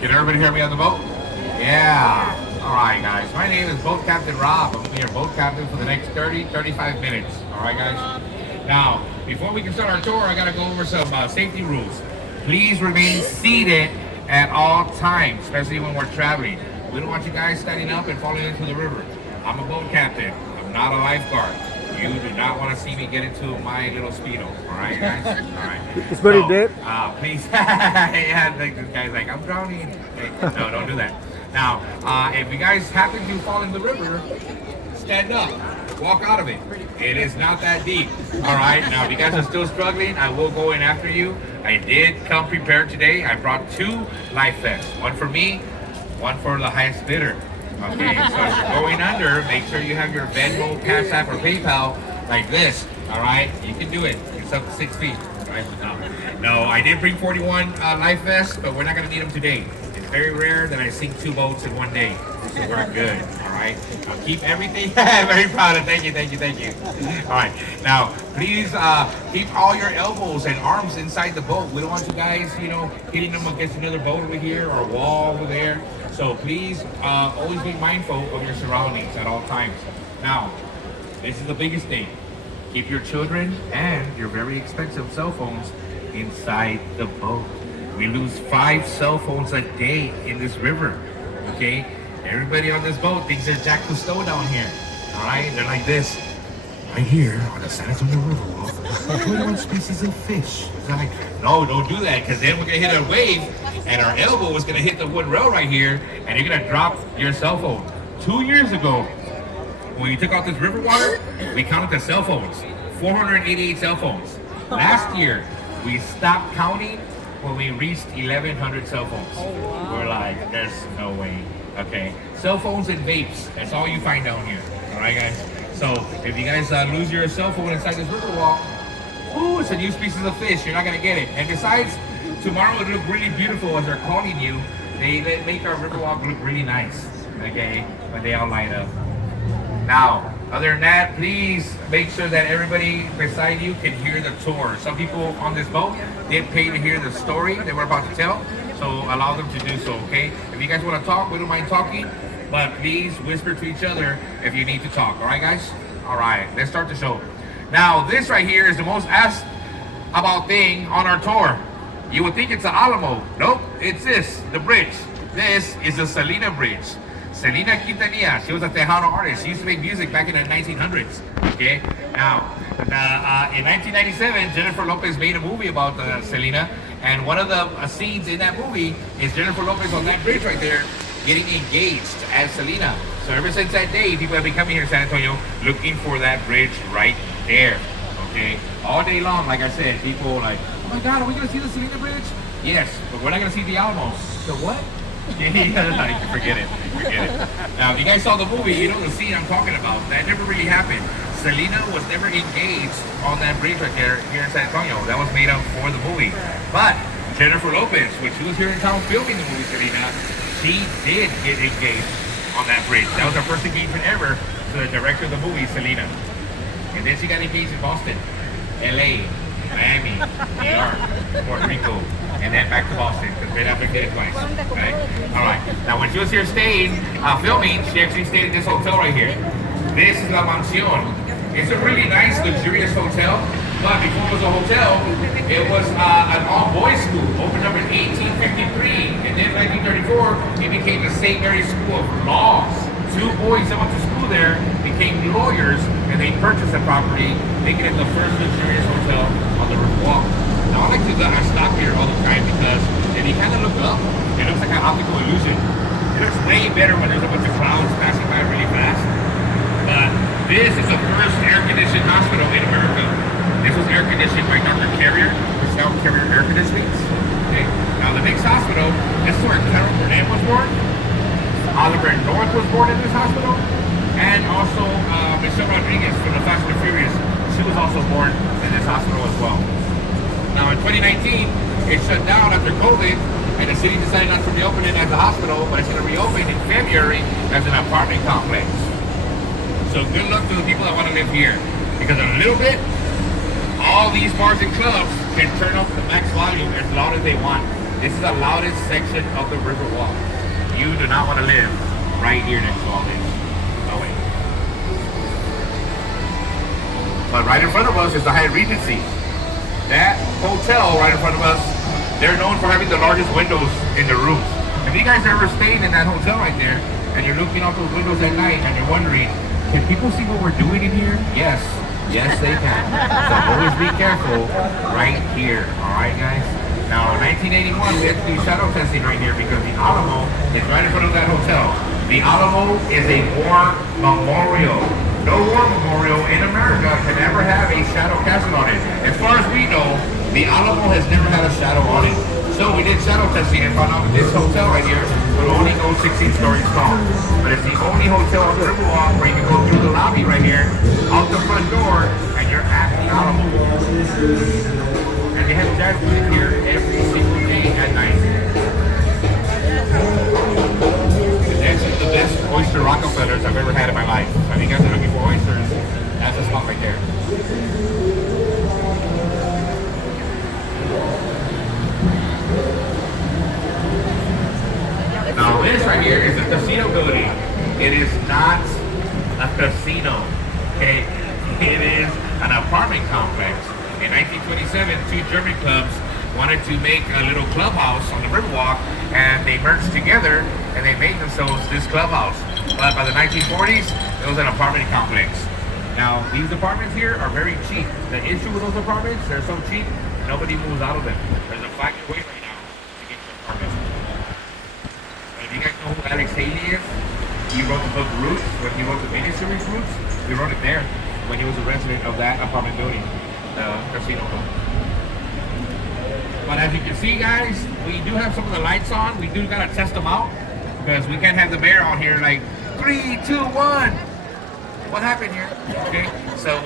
Can everybody hear me on the boat? Yeah. All right, guys. My name is Boat Captain Rob. I'm your boat captain for the next 35 minutes. All right, guys. Now, before we can start our tour, I got to go over some safety rules. Please remain seated at all times, especially when we're traveling. We don't want you guys standing up and falling into the river. I'm a boat captain. I'm not a lifeguard. You do not want to see me get into my little speedo. All right, guys. All right. It's very So, deep. please. Yeah, I think this guy's like, I'm drowning. Hey, no, don't do that. Now, if you guys happen to fall in the river, stand up. Walk out of it. It is not that deep. All right. Now, if you guys are still struggling, I will go in after you. I did come prepared today. I brought 2 life vests. One for me, one for the highest bidder. Okay, so if you're going under, make sure you have your Venmo, Cash App, or PayPal like this. All right, you can do it. It's up to 6 feet. Right? No, I did bring 41 life vests, but we're not gonna need them today. It's very rare that I sink 2 boats in one day, so we're good. All right, I'll keep everything. Very proud of. Thank you. All right, now please keep all your elbows and arms inside the boat. We don't want you guys, hitting them against another boat over here or a wall over there. So please always be mindful of your surroundings at all times. Now, this is the biggest thing. Keep your children and your very expensive cell phones inside the boat. We lose 5 cell phones a day in this river, okay? Everybody on this boat thinks they're Jack Cousteau down here, all right? They're like this. Right here on the San Antonio Riverwalk, 21 species of fish. I'm like, no, don't do that, because then we're gonna hit a wave, and our elbow is gonna hit the wood rail right here, and you're gonna drop your cell phone. 2 years ago, when we took out this river water, we counted the cell phones, 488 cell phones. Last year, we stopped counting when we reached 1,100 cell phones. We're like, there's no way. Okay, cell phones and vapes. That's all you find down here. All right, guys. So if you guys lose your cell phone inside this river walk, ooh, it's a new species of fish. You're not gonna get it. And besides, tomorrow it'll look really beautiful as they're calling you. They make our river walk look really nice. Okay, when they all light up. Now, other than that, please make sure that everybody beside you can hear the tour. Some people on this boat did pay to hear the story that we're about to tell, so allow them to do so, okay? If you guys want to talk, we don't mind talking, but please whisper to each other if you need to talk, all right, guys? All right, let's start the show. Now, this right here is the most asked about thing on our tour. You would think it's the Alamo. Nope, it's this, the bridge. This is the Selena Bridge. Selena Quintanilla, she was a Tejano artist. She used to make music back in the 1900s, okay? Now, in 1997, Jennifer Lopez made a movie about Selena, and one of the scenes in that movie is Jennifer Lopez on that bridge right there getting engaged as Selena. So ever since that day, people have been coming here to San Antonio looking for that bridge right there, okay? All day long, like I said, people like, oh my God, are we gonna see the Selena Bridge? Yes, but we're not gonna see the Alamo. So what? Like, forget it. Now, if you guys saw the movie, you know the scene I'm talking about. That never really happened. Selena was never engaged on that bridge right there here in San Antonio. That was made up for the movie. But Jennifer Lopez, when she was here in town filming the movie Selena, she did get engaged on that bridge. That was her first engagement ever to the director of the movie, Selena. And then she got engaged in Boston, LA, Miami, New York, Puerto Rico, and then back to Boston, because Ben Affleck did it twice. Right? All right. Now, when she was here staying, filming, she actually stayed in this hotel right here. This is La Mansión. It's a really nice, luxurious hotel, but before it was a hotel, it was an all-boys school, opened up in 1853, and then 1934, it became the St. Mary's School of Laws. 2 boys that went to school there became lawyers, and they purchased the property, making it the first luxurious hotel on the Riverwalk. Now, I like to stop here all the time because if you kind of look up, it looks like an optical illusion. It looks way better when there's a bunch of clouds passing by really fast. But this is the first air-conditioned hospital in America. This was air-conditioned by Dr. Carrier. It's now Carrier Air Conditioning. Okay. Now, the next hospital, this is where Carol Burnett was born. Oliver North was born in this hospital, and also Michelle Rodriguez from the Fast and the Furious. She was also born in this hospital as well. Now in 2019, it shut down after COVID, and the city decided not to reopen it as a hospital, but it's going to reopen in February as an apartment complex. So good luck to the people that want to live here, because in a little bit, all these bars and clubs can turn up the max volume as loud as they want. This is the loudest section of the Riverwalk. You do not want to live right here next to all this. No way. But right in front of us is the Hyatt Regency. That hotel right in front of us, they're known for having the largest windows in the rooms. If you guys ever stayed in that hotel right there, and you're looking out those windows at night, and you're wondering, can people see what we're doing in here? Yes. Yes, they can. So always be careful right here. All right, guys? Now, in 1981, we had to do shadow testing right here because the Alamo is right in front of that hotel. The Alamo is a war memorial. No war memorial in America can ever have a shadow castle on it. As far as we know, the Alamo has never had a shadow on it. So we did shadow testing and found out that this hotel right here will only go 16 stories tall. But it's the only hotel on the Riverwalk where you can go through the lobby right here, out the front door, and you're at the Alamo. And they have jazz music here every single day at night. That's the best oyster Rockefellers I've ever had in my life. So if you guys are looking for oysters, that's the spot right there. Now this right here is a casino building. It is not a casino, okay? It is an apartment complex. In 1927, two German clubs wanted to make a little clubhouse on the Riverwalk, and they merged together and they made themselves this clubhouse. But by the 1940s, it was an apartment complex. Now, these apartments here are very cheap. The issue with those apartments, they're so cheap, nobody moves out of them. There's a 5-year wait right now to get your apartment. But if you guys know who Alex Haley is, he wrote the book Roots. When he wrote the miniseries Roots, he wrote it there when he was a resident of that apartment building, the casino home. But as you can see, guys, we do have some of the lights on. We do gotta test them out because we can't have the mayor on here like 3, 2, 1. What happened here? Okay, so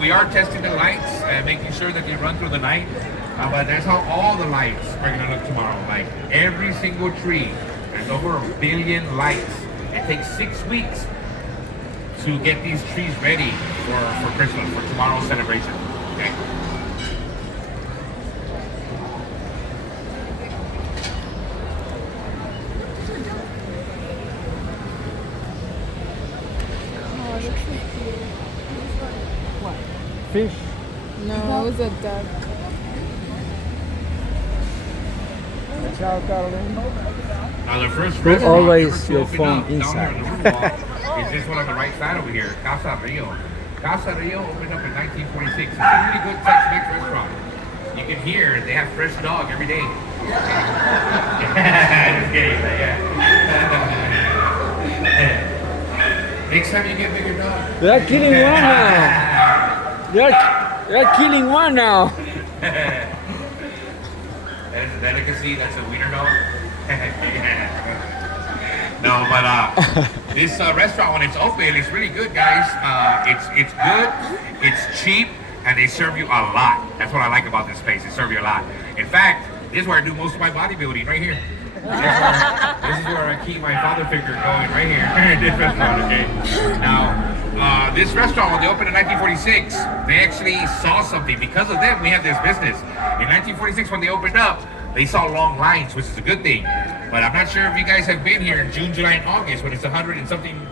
we are testing the lights and making sure that they run through the night. But that's how all the lights are gonna look tomorrow. Like every single tree, there's over 1 billion lights. It takes 6 weeks to get these trees ready for Christmas, for tomorrow's celebration. Okay. Fish. No, it was a duck. Ciao, Caroline. Now the first Put restaurant always ever to your open phone up down inside. here on the Riverwalk is this one on the right side over here, Casa Rio. Casa Rio opened up in 1946. It's a really good Tex-Mex restaurant. You can hear they have fresh dog every day. Just kidding, but yeah. Next time you get bigger dog. They're killing one now. They're killing one now. That is a delicacy. That's a wiener dog. No, but this restaurant, when it's open, it's really good, guys. It's good, it's cheap, and they serve you a lot. That's what I like about this place. They serve you a lot. In fact, this is where I do most of my bodybuilding, right here. This is where I keep my father figure going, right here. This restaurant, okay? Now, this restaurant, when they opened in 1946, they actually saw something. Because of them, we have this business. In 1946, when they opened up, they saw long lines, which is a good thing. But I'm not sure if you guys have been here in June, July, and August when it's 100 and something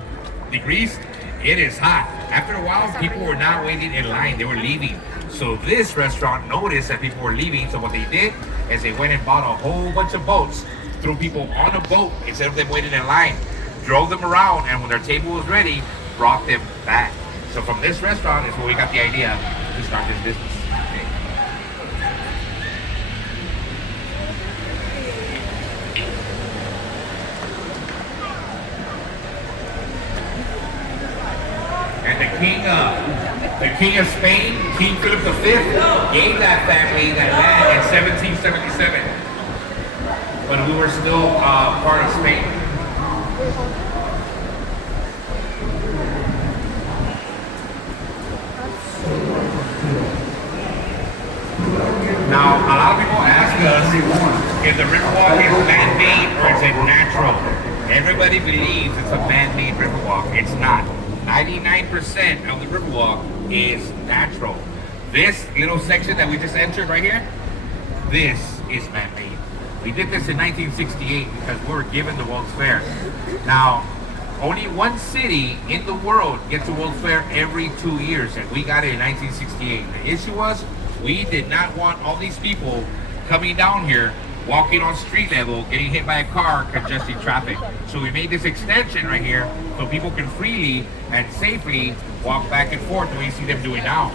degrees. It is hot. After a while, people were not waiting in line. They were leaving. So this restaurant noticed that people were leaving. So what they did is they went and bought a whole bunch of boats, threw people on a boat instead of them waiting in line, drove them around, and when their table was ready, brought them back. So from this restaurant is where we got the idea to start this business. And the king of Spain, King Philip V, gave that family that land in 1777. But we were still part of Spain. Now, a lot of people ask us if the Riverwalk is man-made or is it natural. Everybody believes it's a man-made Riverwalk. It's not. 99% of the Riverwalk is natural. This little section that we just entered right here, this is man-made. We did this in 1968 because we were given the World's Fair. Now, only one city in the world gets the World's Fair every 2 years, and we got it in 1968. The issue was we did not want all these people coming down here, walking on street level, getting hit by a car, congesting traffic. So we made this extension right here so people can freely and safely walk back and forth the way you see them doing now.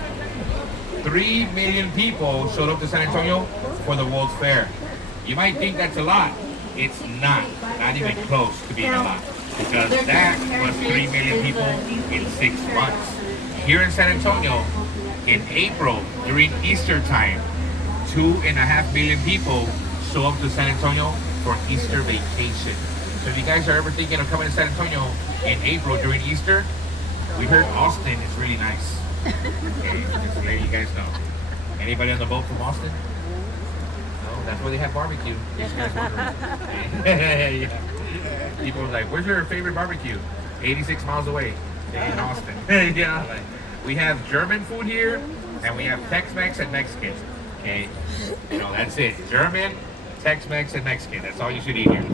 3 million people showed up to San Antonio for the World's Fair. You might think that's a lot. It's not even close to being a lot, because that was 3 million people in 6 months. Here in San Antonio, in April, during Easter time, 2.5 million people show up to San Antonio for Easter vacation. So if you guys are ever thinking of coming to San Antonio in April during Easter, we heard Austin is really nice. Okay, just to let you guys know. Anybody on the boat from Austin? No, that's where they have barbecue. These guys wondering. Yeah. People are like, where's your favorite barbecue? 86 miles away in Austin. Yeah, like, we have German food here, and we have Tex-Mex and Mexican. Okay, you know, that's it. German, Tex-Mex, and Mexican. That's all you should eat here.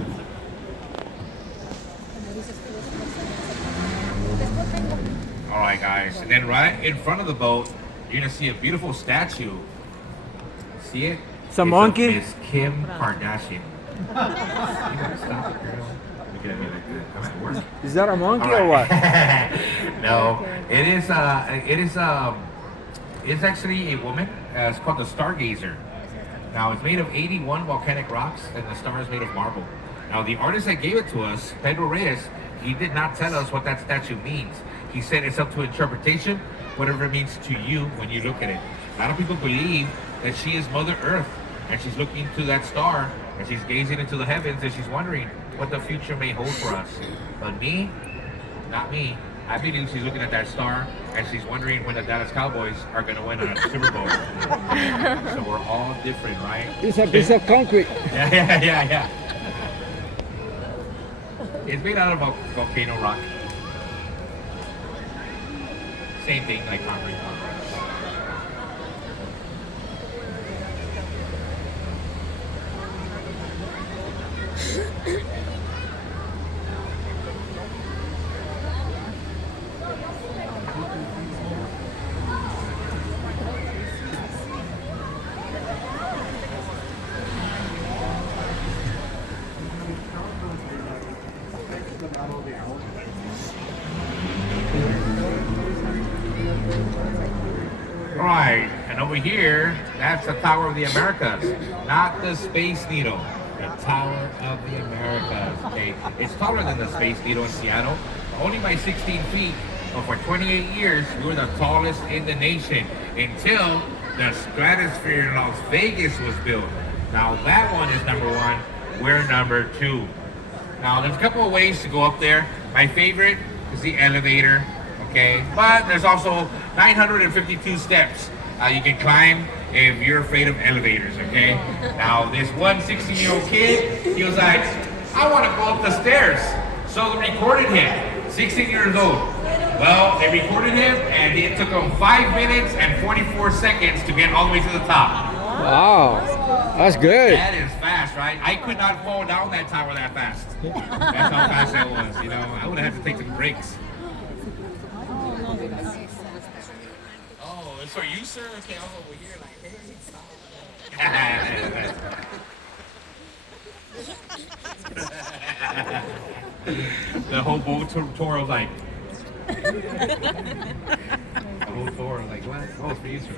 All right, guys. And then right in front of the boat, you're gonna see a beautiful statue. See it? It's a monkey? Miss Kim Kardashian. You gotta stop it, girl. Look at me like that. I'm at work. Is that a monkey All or what? No, it is. It's actually a woman. It's called the Stargazer. Now it's made of 81 volcanic rocks, and the star is made of marble. Now the artist that gave it to us, Pedro Reyes, he did not tell us what that statue means. He said it's up to interpretation, whatever it means to you when you look at it. A lot of people believe that she is Mother Earth, and she's looking to that star, and she's gazing into the heavens, and she's wondering what the future may hold for us. But me, not me. I believe she's looking at that star, and she's wondering when the Dallas Cowboys are going to win a Super Bowl. So we're all different, right? It's a piece of concrete. Yeah. It's made out of volcano rock. Same thing like concrete. All right, and over here, that's the Tower of the Americas, not the Space Needle. The Tower of the Americas. Okay, it's taller than the Space Needle in Seattle, only by 16 feet. But for 28 years, we were the tallest in the nation until the Stratosphere in Las Vegas was built. Now that one is number one. We're number two. Now there's a couple of ways to go up there. My favorite is the elevator. Okay, but there's also 952 steps you can climb if you're afraid of elevators. Okay, now this one 16-year-old kid, he was like, I want to go up the stairs. So they recorded him, 16 years old. Well, they recorded him, and it took him 5 minutes and 44 seconds to get all the way to the top. Wow, that's good. That is fast, right? I could not fall down that tower that fast. That's how fast that was, you know. I would have had to take some breaks. Oh, it's for you, sir? Okay, I'm over here like, hey, the whole boat tour was like, the whole tour was like, what? Oh, it's for you, sir.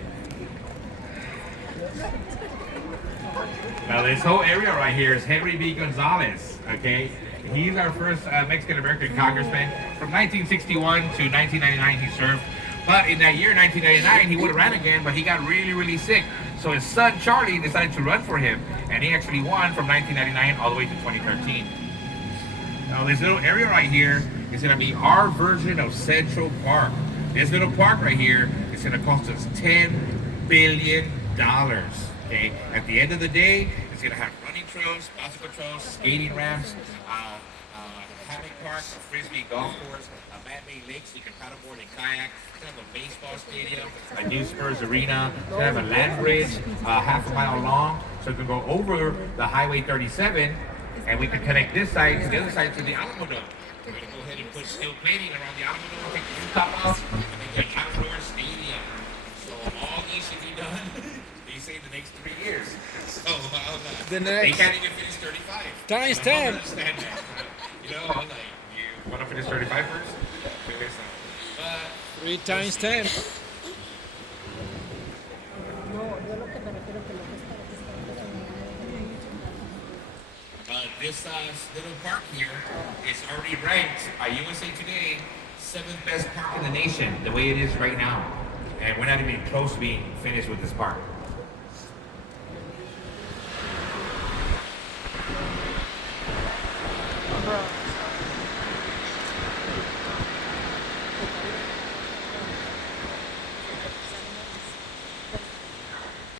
Now this whole area right here is Henry B. Gonzalez, okay? He's our first Mexican-American congressman. From 1961 to 1999 he served. But in that year, 1999, he would have ran again, but he got really, really sick. So his son, Charlie, decided to run for him. And he actually won from 1999 all the way to 2013. Now this little area right here is gonna be our version of Central Park. This little park right here is gonna cost us $10 billion. Okay, at the end of the day, it's gonna have running trails, bicycle trails, skating ramps, hammock park, a frisbee golf course, a man-made lake so you can paddleboard and kayak. It's gonna have a baseball stadium, a new Spurs arena. It's gonna have a land bridge, half a mile long, so it can go over the Highway 37, and we can connect this side to the other side to the Alamo Dome. We're gonna go ahead and put steel plating around the Alamo Dome, take the rooftop off, and make an outdoor stadium. So all these should be done. They say the next 3 years. So The they next can't even finish 35. times So I don't 10. understand that. You know, I'm like, you want to finish 35 first? But 3 times 10. this little park here is already ranked by USA Today 7th best park in the nation, the way it is right now. And we're not even close to being finished with this park.